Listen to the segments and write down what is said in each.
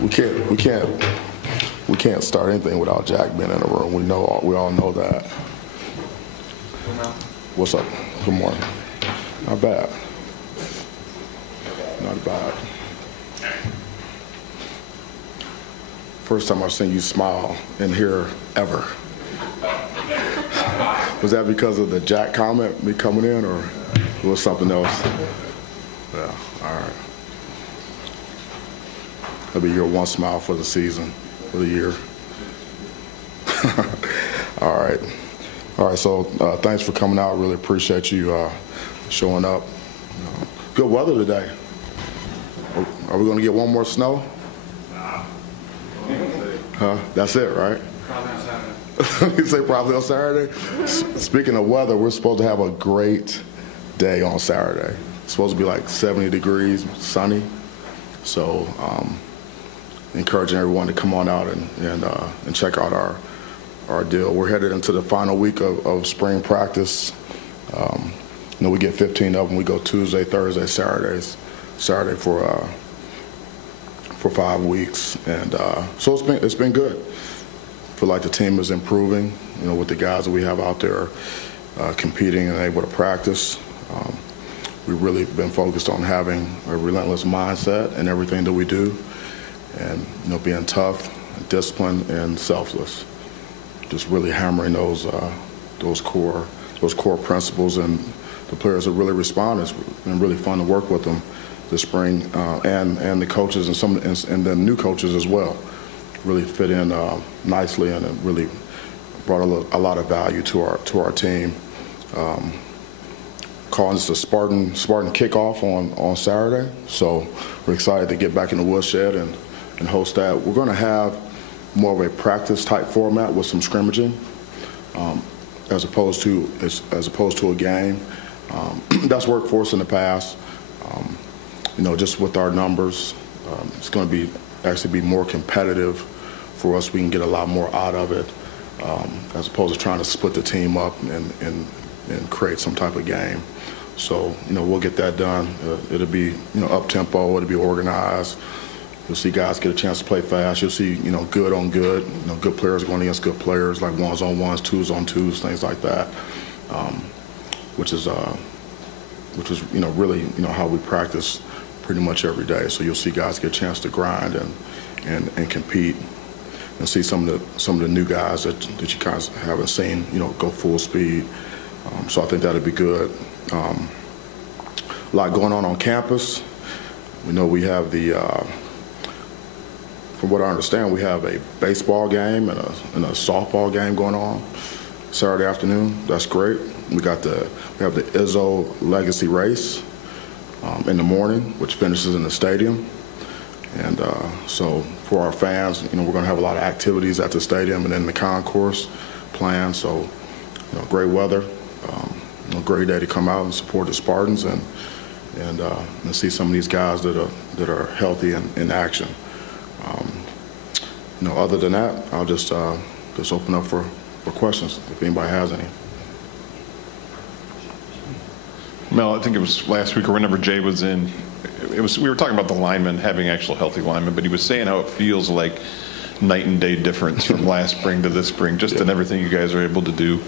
We can't start anything without Jack being in the room. We all know that. What's up? Good morning. Not bad. Not bad. First time I've seen you smile in here ever. Was that because of the Jack comment, me coming in, or was something else? Yeah, all right. That'll be your one smile for the season, for the year. All right. All right, so thanks for coming out. Really appreciate you showing up. Good weather today. Are we going to get one more snow? Huh? That's it, right? Probably on Saturday. You say probably on Saturday? Speaking of weather, we're supposed to have a great day on Saturday. It's supposed to be like 70 degrees, sunny. So encouraging everyone to come on out and check out our deal. We're headed into the final week of spring practice. We get 15 of them. We go Tuesday, Thursday, Saturday for 5 weeks, and so it's been good. I feel like the team is improving. With the guys that we have out there competing and able to practice. We've really been focused on having a relentless mindset in everything that we do, and being tough, disciplined, and selfless. Just really hammering those core principles, and the players have really responded. It's been really fun to work with them this spring, and the coaches and the new coaches as well. Really fit in nicely, and it really brought a lot of value to our team. Calling this a Spartan kickoff on Saturday, so we're excited to get back in the woodshed and host that. We're going to have more of a practice type format with some scrimmaging, as opposed to a game. That's worked for us in the past. Just with our numbers, it's going to actually be more competitive for us. We can get a lot more out of it, as opposed to trying to split the team up and create some type of game. So, we'll get that done. It'll be, up tempo. It'll be organized. You'll see guys get a chance to play fast. You'll see, good on good. Good players going against good players, like ones on ones, twos on twos, things like that. Which is really, how we practice pretty much every day. So you'll see guys get a chance to grind and compete, and see some of the new guys that you guys haven't seen, go full speed. So I think that'd be good. A lot going on campus. We have from what I understand, we have a baseball game and a softball game going on Saturday afternoon. That's great. We have the Izzo Legacy Race in the morning, which finishes in the stadium. And so for our fans, we're going to have a lot of activities at the stadium and in the concourse planned. So, great weather, great day to come out and support the Spartans and see some of these guys that are healthy and in action. Other than that, I'll just open up for questions if anybody has any. Mel, I think it was last week or whenever Jay was in, we were talking about the linemen having actual healthy linemen, but he was saying how it feels like night and day difference from last spring to this spring, just in everything you guys are able to do.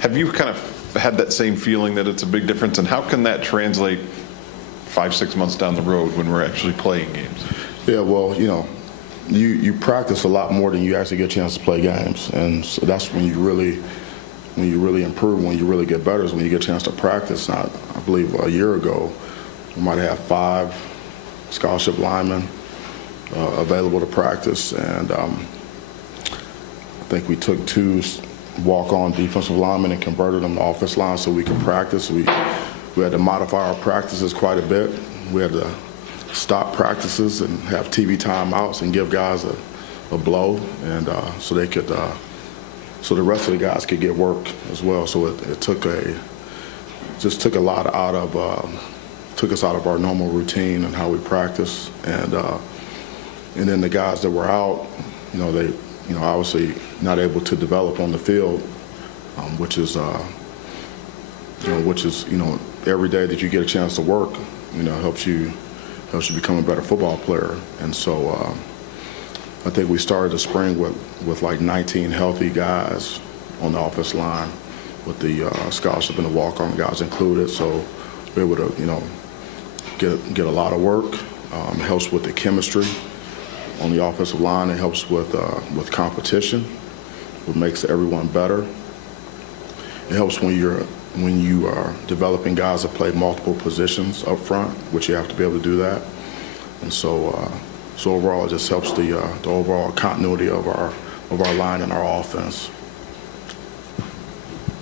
Have you kind of had that same feeling that it's a big difference, and how can that translate 5-6 months down the road when we're actually playing games? Yeah, well, you practice a lot more than you actually get a chance to play games, and so that's when you really improve, when you really get better, is when you get a chance to practice. I believe a year ago, we might have 5 scholarship linemen available to practice, and I think we took 2 walk-on defensive linemen and converted them to offensive line so we could practice. We had to modify our practices quite a bit. We had to stop practices and have TV timeouts and give guys a blow, and so they could, so the rest of the guys could get work as well. So it took took a lot out of, took us out of our normal routine and how we practice, and then the guys that were out, they, obviously not able to develop on the field, which is every day that you get a chance to work, helps you helps you become a better football player. And so I think we started the spring with like 19 healthy guys on the offensive line, with the scholarship and the walk-on guys included. So we're able to, get a lot of work. It helps with the chemistry on the offensive line. It helps with competition, what makes everyone better. It helps when you are developing guys that play multiple positions up front, which you have to be able to do that. And so overall, it just helps the overall continuity of our line and our offense.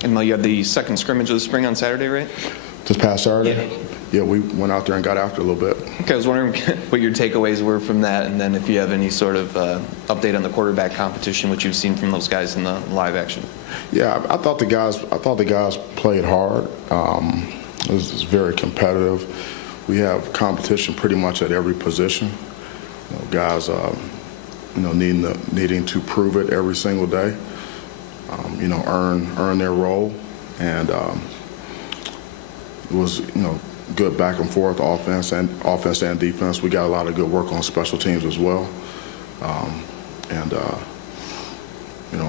And Mel, you had the second scrimmage of the spring on Saturday, right? This past Saturday? Yeah, we went out there and got after it a little bit. Okay, I was wondering what your takeaways were from that, and then if you have any sort of update on the quarterback competition, what you've seen from those guys in the live action. Yeah, I thought the guys played hard. It was very competitive. We have competition pretty much at every position. Guys, needing to prove it every single day. Earn their role, and it was good back and forth offense and defense. We got a lot of good work on special teams as well,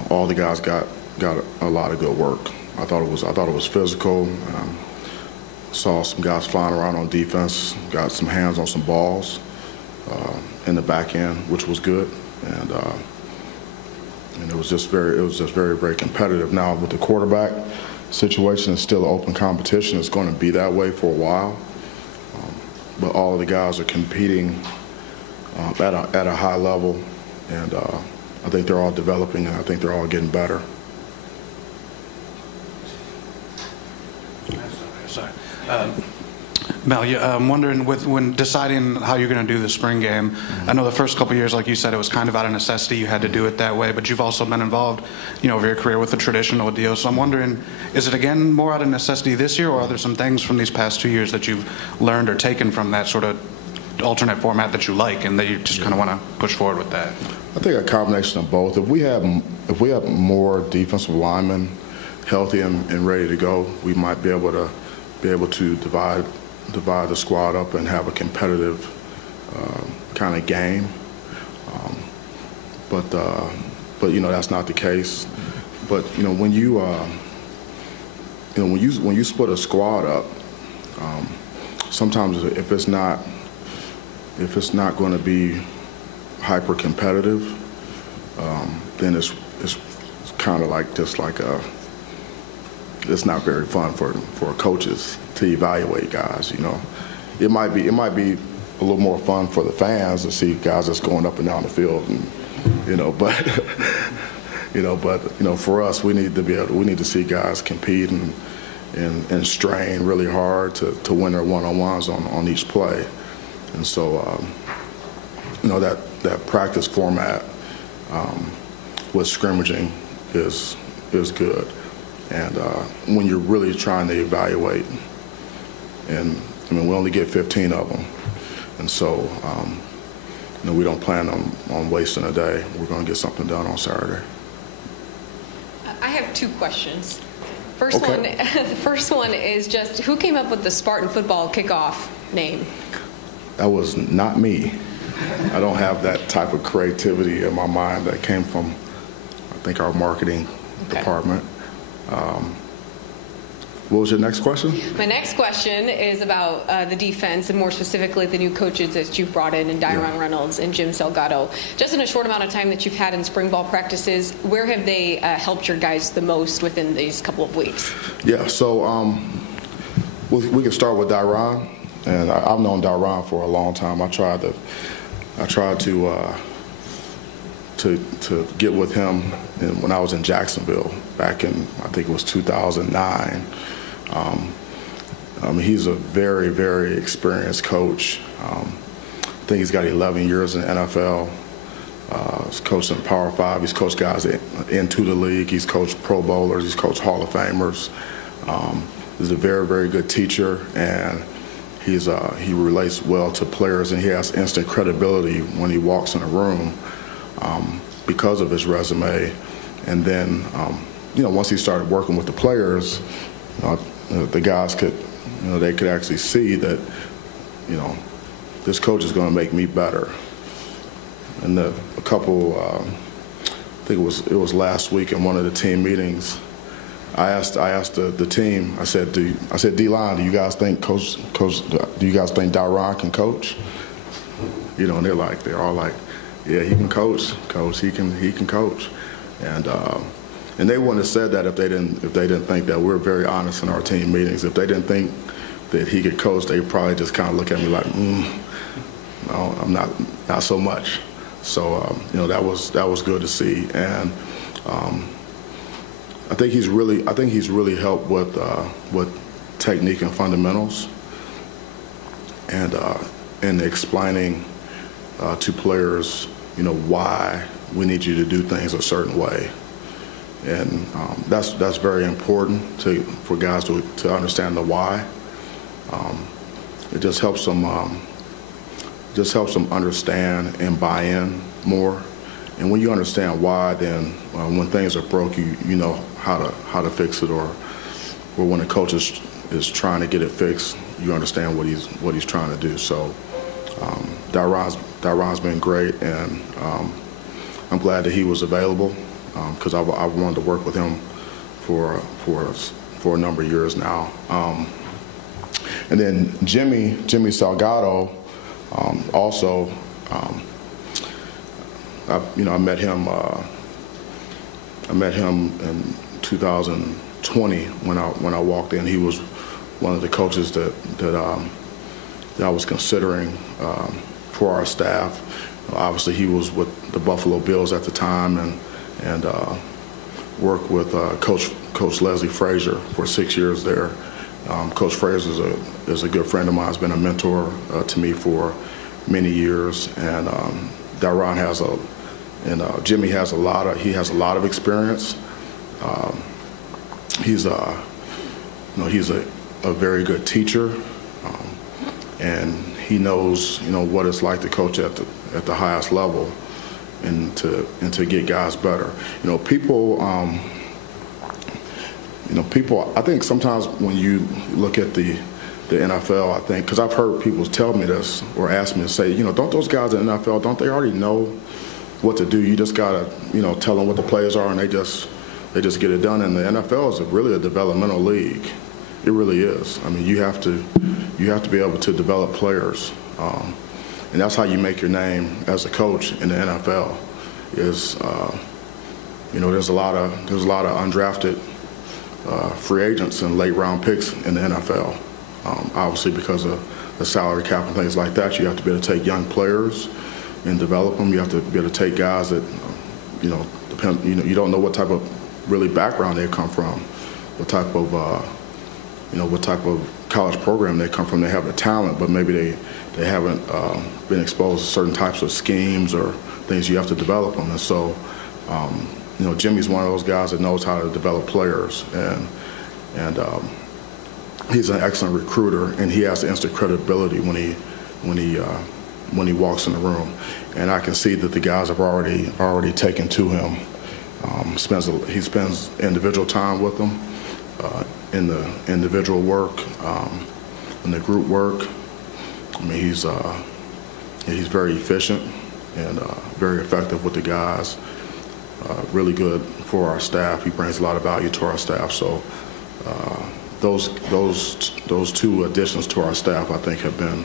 all the guys got a lot of good work. I thought it was physical. Saw some guys flying around on defense, got some hands on some balls in the back end, which was good, and it was just very, very competitive. Now with the quarterback situation, it's still an open competition. It's going to be that way for a while, but all of the guys are competing at a high level, and I think they're all developing, and I think they're all getting better. Sorry. Mel, I'm wondering, when deciding how you're going to do the spring game, I know the first couple of years, like you said, it was kind of out of necessity. You had to do it that way, but you've also been involved, over your career with the traditional deal. So I'm wondering, is it again more out of necessity this year, or are there some things from these past 2 years that you've learned or taken from that sort of alternate format that you like, and that you just kind of want to push forward with that? I think a combination of both. If we have more defensive linemen healthy and ready to go, we might be able to divide the squad up and have a competitive kind of game. But that's not the case. But when you split a squad up, sometimes if it's not going to be hyper competitive, then it's kind of like it's not very fun for coaches to evaluate guys. It might be a little more fun for the fans to see guys that's going up and down the field, and but for us, we need to see guys compete and strain really hard to win their one-on-ones on each play. And so that practice format with scrimmaging is good. And when you're really trying to evaluate, and we only get 15 of them, and so we don't plan on wasting a day. We're going to get something done on Saturday. I have two questions. The first one is just, who came up with the Spartan football kickoff name? That was not me. I don't have that type of creativity in my mind. That came from, I think, our marketing department. What was your next question? My next question is about the defense, and more specifically the new coaches that you've brought in Dyron Reynolds and Jim Salgado. Just in a short amount of time that you've had in spring ball practices, where have they helped your guys the most within these couple of weeks? Yeah, so we can start with Dyron, and I've known Dyron for a long time. I tried to get with him when I was in Jacksonville back in, I think it was 2009. He's a very, very experienced coach. I think he's got 11 years in the NFL. He's coached in Power 5. He's coached guys into the league. He's coached Pro Bowlers. He's coached Hall of Famers. He's a very, very good teacher, and he relates well to players, and he has instant credibility when he walks in a room because of his resume. And then, once he started working with the players, the guys could actually see that, this coach is going to make me better. And I think it was last week in one of the team meetings, I asked the team, I said, D-line, do you guys think do you guys think Daron can coach? You know, and they're all like, yeah, he can coach, he can coach. And they wouldn't have said that if they didn't think that. We're very honest in our team meetings. If they didn't think that he could coach, they probably just kind of look at me like, no, I'm not so much. So you know, that was good to see, and I think he's really helped with technique and fundamentals, and explaining to players, you know, why we need you to do things a certain way, and that's very important for guys to understand the why. It just helps them understand and buy in more. And when you understand why, then when things are broke, you know how to fix it, or when a coach is trying to get it fixed, you understand what he's trying to do. So Daron's been great, and I'm glad that he was available, because I've wanted to work with him for a number of years now. And then Jimmy Salgado, also, I met him in 2020 when I walked in. He was one of the coaches that I was considering for our staff. Obviously, he was with the Buffalo Bills at the time, and worked with Coach Leslie Frazier for 6 years there. Coach Frazier is a good friend of mine. Has been a mentor to me for many years, and Daron Jimmy has a lot of experience. He's a very good teacher, and he knows what it's like to coach at the highest level, and to get guys better. People. I think sometimes when you look at the NFL, I think, because I've heard people tell me this or ask me to say, don't those guys in the NFL, don't they already know what to do? You just gotta, tell them what the plays are, and they just get it done. And the NFL is really a developmental league. It really is. I mean, you have to be able to develop players, and that's how you make your name as a coach in the NFL. There's a lot of undrafted free agents and late round picks in the NFL. Obviously, because of the salary cap and things like that, you have to be able to take young players and develop them. You have to be able to take guys that, you don't know what type of really background they come from, what type of college program they come from. They have the talent, but maybe they haven't been exposed to certain types of schemes or things. You have to develop them, and so. Jimmy's one of those guys that knows how to develop players, and he's an excellent recruiter, and he has instant credibility when he walks in the room, and I can see that the guys have already taken to him. He spends individual time with them, in the individual work, in the group work. I mean, he's very efficient and very effective with the guys. Really good for our staff. He brings a lot of value to our staff. So those two additions to our staff, I think, have been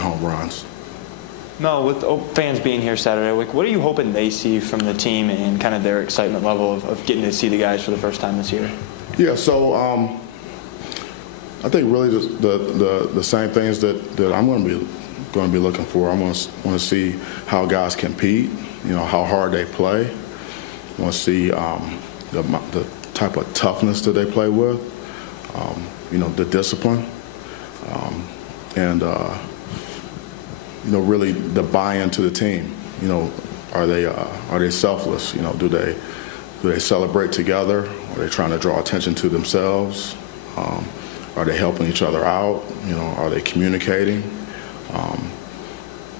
home runs. Mel, with fans being here Saturday, what are you hoping they see from the team and kind of their excitement level of getting to see the guys for the first time this year? Yeah, so I think really the same things that I'm going to be looking for. I want to see how guys compete. How hard they play. I want to see the type of toughness that they play with, the discipline, and really the buy-in to the team. Are they selfless? Do they celebrate together? Are they trying to draw attention to themselves? Are they helping each other out? Are they communicating?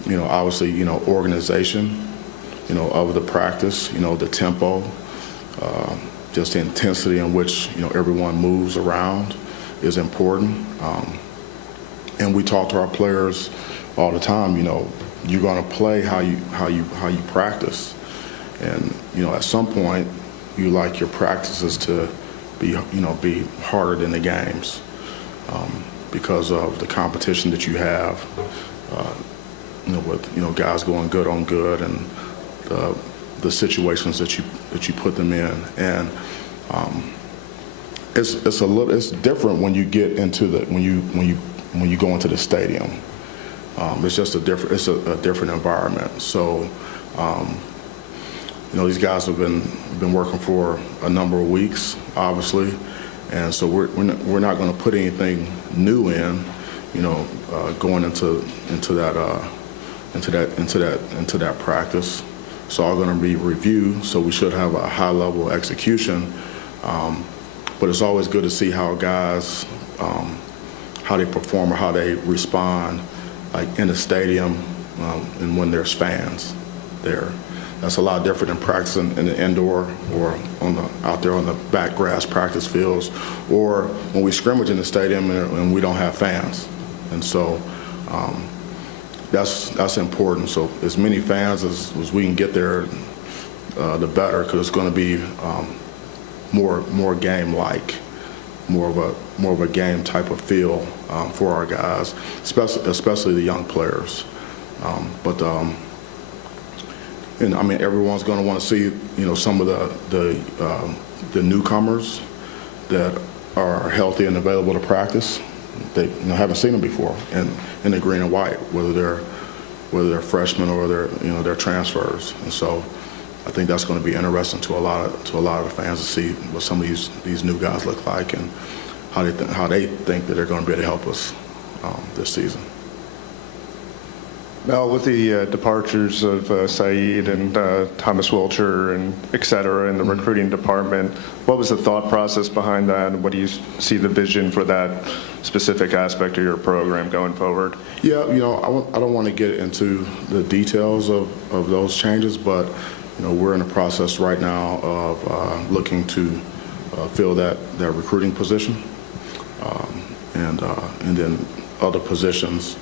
Obviously, organization. Of the practice, the tempo, just the intensity in which, everyone moves around is important. And we talk to our players all the time. You're going to play how you practice, and at some point you like your practices to be harder than the games, because of the competition that you have, with guys going good on good, and the situations that you put them in. And it's different when you get into when you go into the stadium. It's just a different environment. So these guys have been working for a number of weeks, obviously, and so we're not going to put anything new in, going into that practice. It's all going to be reviewed, so we should have a high level of execution. But it's always good to see how guys, how they perform or how they respond, like in the stadium, and when there's fans there. That's a lot different than practicing in the indoor or out there on the back grass practice fields, or when we scrimmage in the stadium and we don't have fans. And so that's important. So as many fans as we can get there, the better, because it's going to be more game-like, more of a game type of feel for our guys, especially the young players. And I mean, everyone's going to want to see some of the newcomers that are healthy and available to practice. They haven't seen them before, and in the green and white, whether they're freshmen or they're transfers. And so I think that's going to be interesting to a lot of the fans to see what some of these new guys look like, and how they think that they're going to be able to help us this season. Mel, with the departures of Saeed and Thomas Wilcher and et cetera in the recruiting department, what was the thought process behind that, and what do you see the vision for that specific aspect of your program going forward? Yeah, I don't want to get into the details of those changes, but we're in the process right now of looking to fill that recruiting position, and then other positions,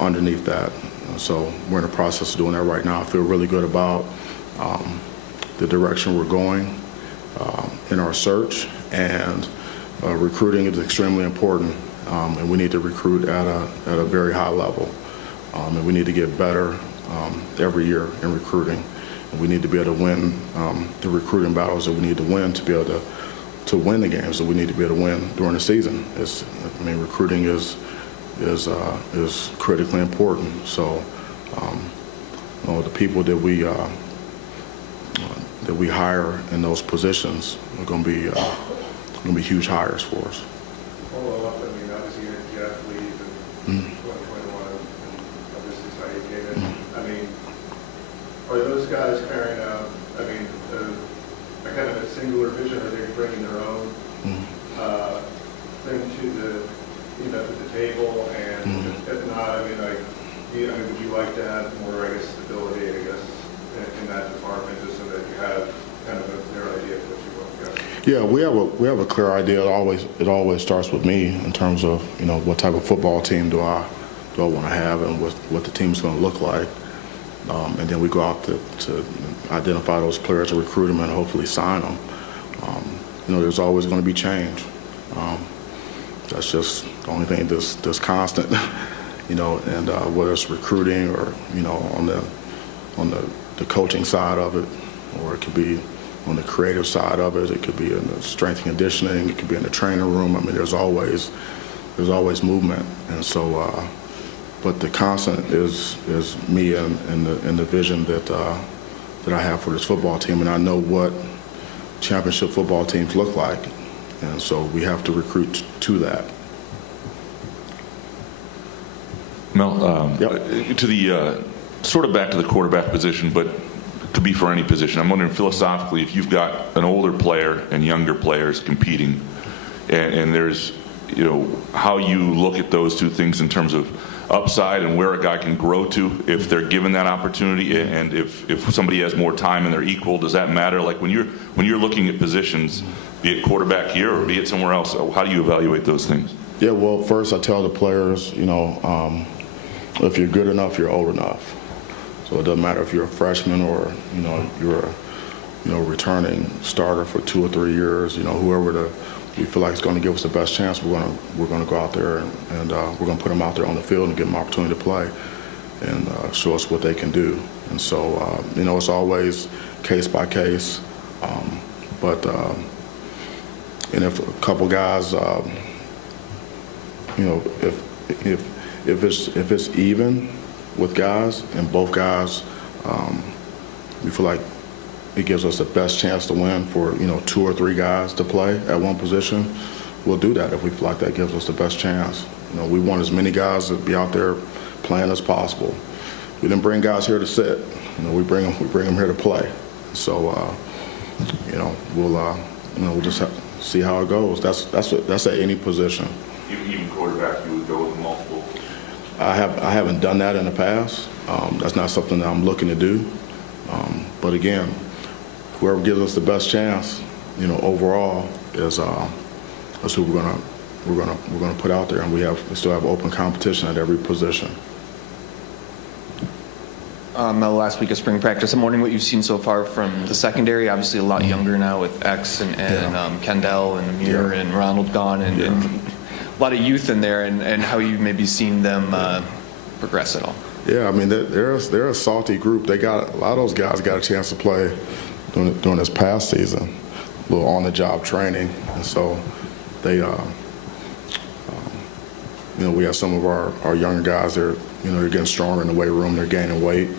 underneath that. So we're in the process of doing that right now. I feel really good about the direction we're going in our search, and recruiting is extremely important, and we need to recruit at a very high level, and we need to get better every year in recruiting, and we need to be able to win the recruiting battles that we need to win to be able to win the games that we need to be able to win during the season. Recruiting is critically important. So the people that we hire in those positions are going to be huge hires for us. Follow up. Obviously you had Jeff leave in 2021, and obviously Saeed came in. Are those guys carrying out? A kind of a singular vision, or are they bringing their own thing to the table? And if not, would you like to have more, stability, in that department, just so that you have kind of a clear idea of what you want to go? Yeah, we have a clear idea. It always starts with me in terms of what type of football team do I want to have, and what the team's going to look like, and then we go out to identify those players, to recruit them, and hopefully sign them. There's always going to be change. That's just the only thing that's constant, and whether it's recruiting or on the coaching side of it, or it could be on the creative side of it. It could be in the strength and conditioning. It could be in the training room. There's always movement, and so. But the constant is me and the vision that I have for this football team, and I know what championship football teams look like, and so we have to recruit to that. Mel, Yep. to the sort of back to the quarterback position, but could be for any position. I'm wondering philosophically, if you've got an older player and younger players competing, and there's how you look at those two things in terms of upside and where a guy can grow to if they're given that opportunity, and if somebody has more time and they're equal, does that matter? Like when you're looking at positions, be it quarterback here or be it somewhere else, how do you evaluate those things? Yeah, well, first I tell the players, if you're good enough, you're old enough. So it doesn't matter if you're a freshman or, you're a returning starter for 2 or 3 years, whoever we feel like is going to give us the best chance, we're going to go out there and we're going to put them out there on the field and give them an opportunity to play and show us what they can do. And so, it's always case by case. But if a couple guys, if it's even with guys and both guys, we feel like it gives us the best chance to win for 2 or 3 guys to play at one position, we'll do that if we feel like that gives us the best chance. We want as many guys to be out there playing as possible. We didn't bring guys here to sit. We bring them here to play. So we'll just have to see how it goes. That's at any position. Even quarterback, you would go with multiple. I haven't done that in the past. That's not something that I'm looking to do. But again, whoever gives us the best chance, overall, is who we're gonna put out there, and we still have open competition at every position. Mel, last week of spring practice, I'm wondering what you've seen so far from the secondary. Obviously, a lot younger now with X and Kendall and Amir and Ronald gone, and a lot of youth in there, and how you maybe seen them progress at all. Yeah, I mean they're a salty group. A lot of those guys got a chance to play during this past season, a little on-the-job training, and so they, we have some of our younger guys. They're getting stronger in the weight room. They're gaining weight,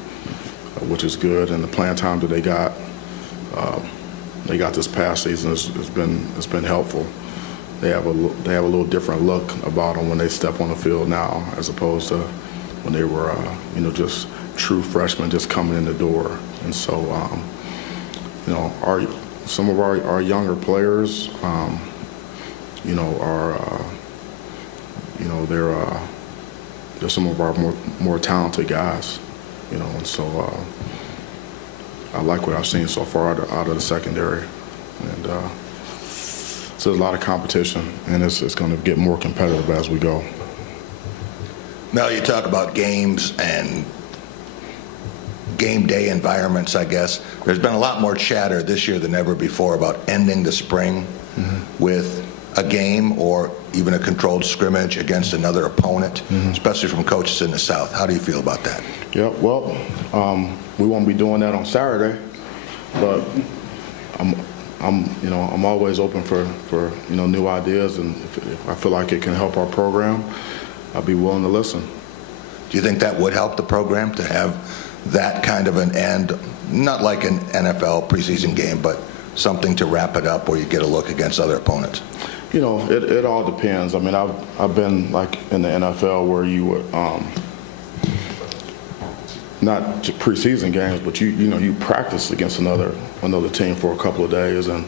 which is good. And the playing time that they got this past season has been helpful. They have a little different look about them when they step on the field now, as opposed to when they were just true freshmen just coming in the door. And so some of our younger players they're some of our more talented guys, and so I like what I've seen so far out of the secondary, and so there's a lot of competition, and it's going to get more competitive as we go. Mel, you talk about games and game day environments, I guess. There's been a lot more chatter this year than ever before about ending the spring with a game or even a controlled scrimmage against another opponent, especially from coaches in the South. How do you feel about that? Yeah, well, we won't be doing that on Saturday, but I'm always open for new ideas, and if I feel like it can help our program, I'll be willing to listen. Do you think that would help the program to have that kind of an end, not like an NFL preseason game, but something to wrap it up where you get a look against other opponents? It all depends. I mean, I've been like in the NFL where you would not preseason games, but you practice against another team for a couple of days, and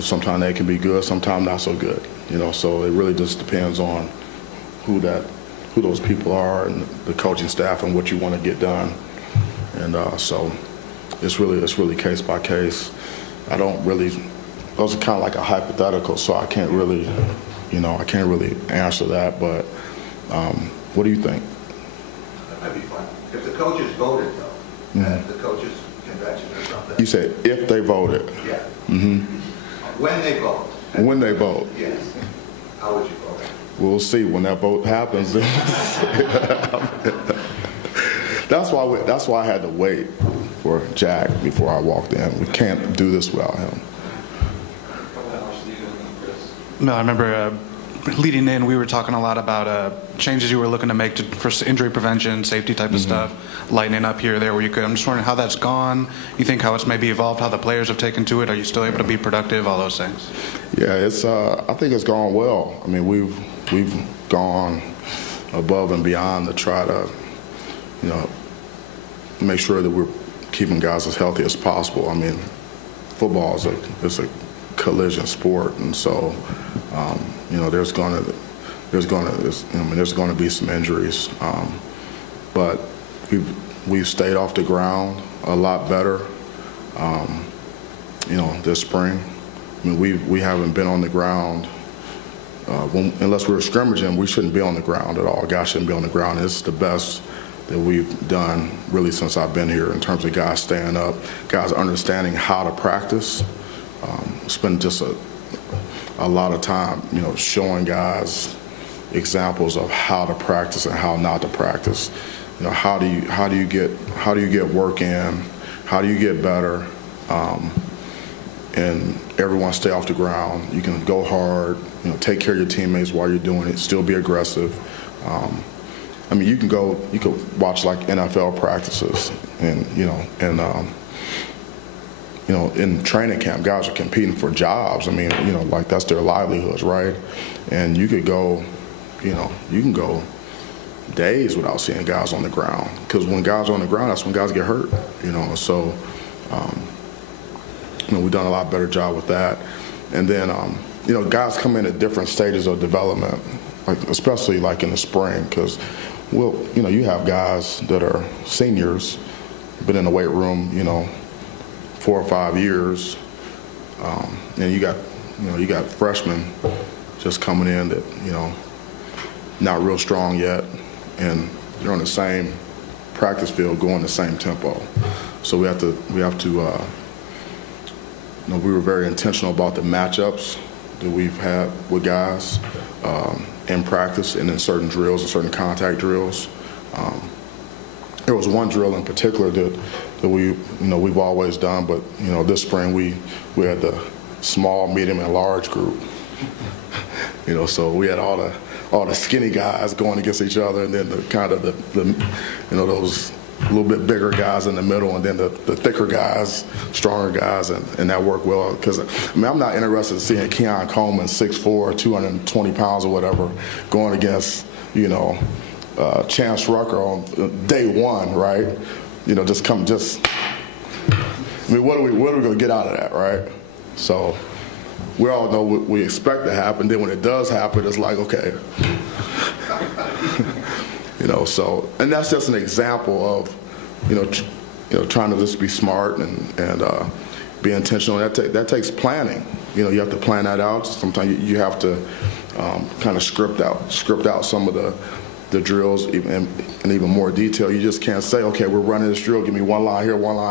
sometimes they can be good, sometimes not so good. So it really just depends on who those people are and the coaching staff and what you want to get done, and so it's really case by case. Those are kind of like a hypothetical, so I can't really answer that. But what do you think? That might be fun. If the coaches voted, though, at the coaches' convention or something. You said if they voted. Yeah. When they vote. When they vote. Yes. How would you vote? We'll see when that vote happens. That's why I had to wait for Jack before I walked in. We can't do this without him. No, I remember leading in, we were talking a lot about changes you were looking to make for injury prevention, safety type of stuff, lightening up here or there where you could. I'm just wondering how that's gone. You think how it's maybe evolved, how the players have taken to it? Are you still able to be productive? All those things. Yeah, I think it's gone well. I mean, we've gone above and beyond to try to, make sure that we're keeping guys as healthy as possible. I mean, football is a collision sport, and so there's going to be some injuries, but we've stayed off the ground a lot better this spring. I mean, we haven't been on the ground unless we were scrimmaging, we shouldn't be on the ground at all. Guys shouldn't be on the ground. It's the best that we've done really since I've been here in terms of guys staying up, guys understanding how to practice. Spend just a lot of time, showing guys examples of how to practice and how not to practice. How do you get work in? How do you get better? And everyone stay off the ground. You can go hard, take care of your teammates while you're doing it, still be aggressive. You could watch like NFL practices and, in training camp, guys are competing for jobs. Like that's their livelihoods, right? And you could go, you can go days without seeing guys on the ground. Because when guys are on the ground, that's when guys get hurt, So, we've done a lot better job with that. And then, guys come in at different stages of development, like especially like in the spring, because, you have guys that are seniors, been in the weight room, 4 or 5 years, and you got freshmen just coming in that, not real strong yet, and they're on the same practice field going the same tempo. So we have to. We were very intentional about the matchups that we've had with guys in practice and in certain drills and certain contact drills. There was one drill in particular that we've always done, but this spring we had the small, medium, and large group. So we had all the skinny guys going against each other, and then those a little bit bigger guys in the middle, and then the thicker guys, stronger guys, and that worked well. Because I'm not interested in seeing Keon Coleman, 6'4", 220 pounds or whatever, going against Chance Rucker on day one, right? What are we going to get out of that, right? So we all know what we expect to happen. Then when it does happen, it's like, okay. So, and that's just an example of, trying to just be smart and be intentional. That takes planning. You have to plan that out. Sometimes you have to kind of script out some of the drills in even more detail. You just can't say, okay, we're running this drill, give me one line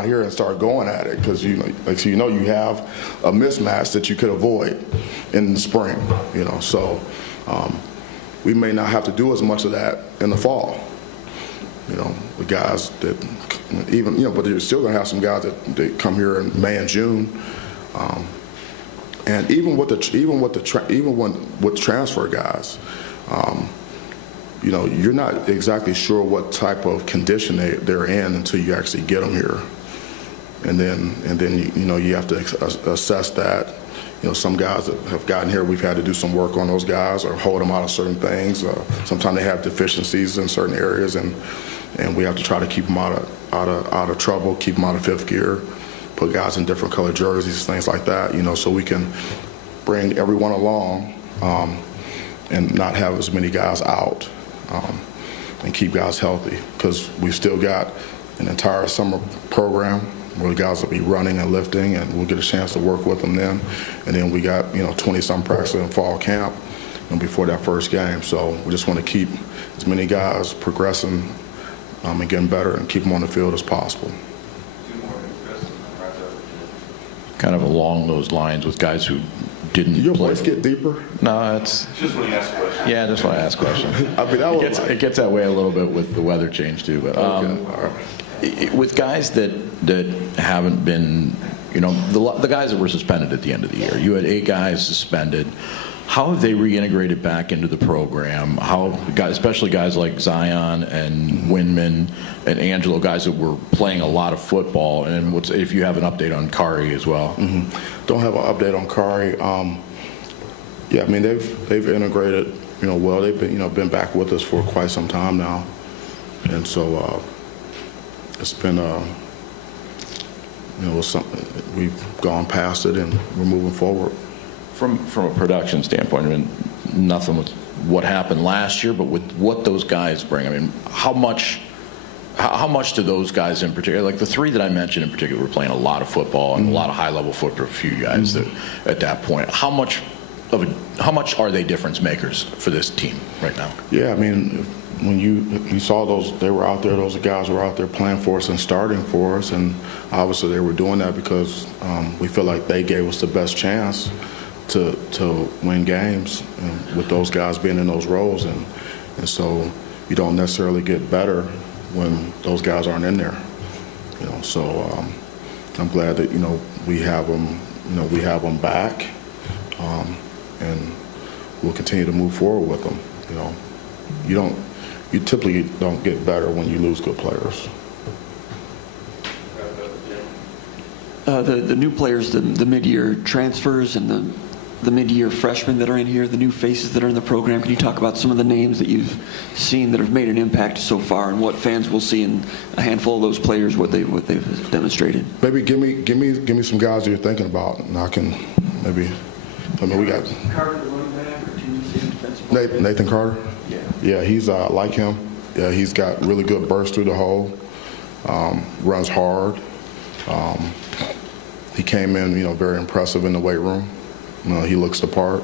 here, and start going at it, because you have a mismatch that you could avoid in the spring. So. We may not have to do as much of that in the fall. The guys that but you're still going to have some guys that come here in May and June, and even with transfer guys, you're not exactly sure what type of condition they're in until you actually get them here, and then you have to assess that. Some guys that have gotten here, we've had to do some work on those guys or hold them out of certain things. Sometimes they have deficiencies in certain areas, and we have to try to keep them out of trouble, keep them out of fifth gear, put guys in different colored jerseys, things like that. So we can bring everyone along and not have as many guys out and keep guys healthy, because we've still got an entire summer program where the guys will be running and lifting, and we'll get a chance to work with them then. And then we got 20-some practices in fall camp and before that first game. So we just want to keep as many guys progressing and getting better and keep them on the field as possible. Kind of along those lines with guys who didn't Your play. voice get deeper? No, it's Just when you ask a question. yeah. Just want to ask questions. It gets that way a little bit with the weather change too. But Okay. All right. with guys that haven't been, the guys that were suspended at the end of the year, you had 8 guys suspended. How have they reintegrated back into the program? Especially guys like Zion and Windman and Angelo, guys that were playing a lot of football, and if you have an update on Kari as well? Mm-hmm. Don't have an update on Kari. They've integrated, well. They've been back with us for quite some time now, and so it's been we've gone past it and we're moving forward. From a production standpoint, nothing with what happened last year, but with what those guys bring. How much do those guys in particular, like the 3 that I mentioned in particular, were playing a lot of football and a lot of high-level football for a few guys that at that point. How much how much are they difference makers for this team right now? Yeah, I mean, when you saw those, they were out there. Those guys were out there playing for us and starting for us, and obviously they were doing that because we feel like they gave us the best chance to win games, with those guys being in those roles, and so you don't necessarily get better when those guys aren't in there. So I'm glad that we have them. We have them back, and we'll continue to move forward with them. You typically don't get better when you lose good players. The new players, the mid-year transfers and the mid-year freshmen that are in here, the new faces that are in the program. Can you talk about some of the names that you've seen that have made an impact so far, and what fans will see in a handful of those players, what they've demonstrated? Maybe give me some guys that you're thinking about, and I can maybe. I mean, we got Carter, the running back, or defensive Nathan Carter. Yeah. Yeah, he's like him. Yeah, he's got really good burst through the hole. Runs hard. He came in, very impressive in the weight room. He looks the part.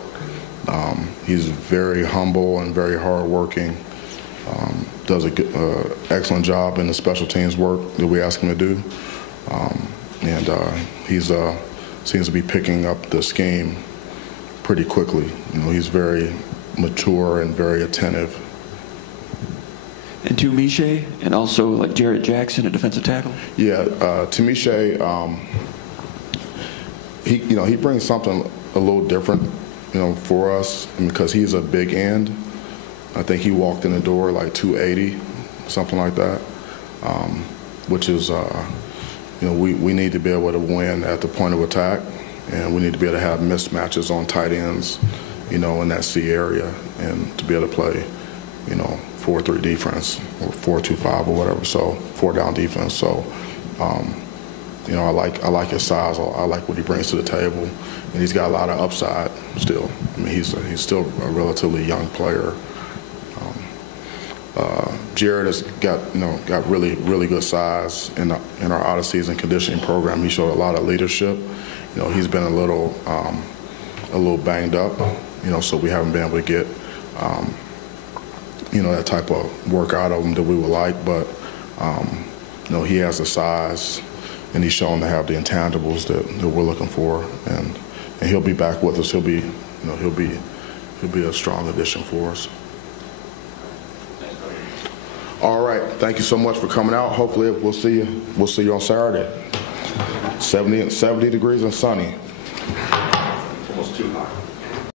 He's very humble and very hardworking. Does an excellent job in the special teams work that we ask him to do. And he's seems to be picking up the scheme pretty quickly. He's very mature and very attentive. And Tumiche, and also like Jarrett Jackson at defensive tackle. Yeah, Tumiche, he brings something a little different, for us, because he's a big end. I think he walked in the door like 280, something like that, which is, we need to be able to win at the point of attack, and we need to be able to have mismatches on tight ends, in that C area, and to be able to play, 4-3 defense or 4-2-5 or whatever, so 4-down defense. So, I like his size. I like what he brings to the table, and he's got a lot of upside still. I mean, he's still a relatively young player. Jared has got really good size in our out of season conditioning program. He showed a lot of leadership. He's been a little banged up. So we haven't been able to get that type of work out of him that we would like. But he has the size, and he's shown to have the intangibles that we're looking for. And he'll be back with us. He'll be a strong addition for us. All right, thank you so much for coming out. Hopefully we'll see you on Saturday. 70 degrees and sunny. Almost too hot.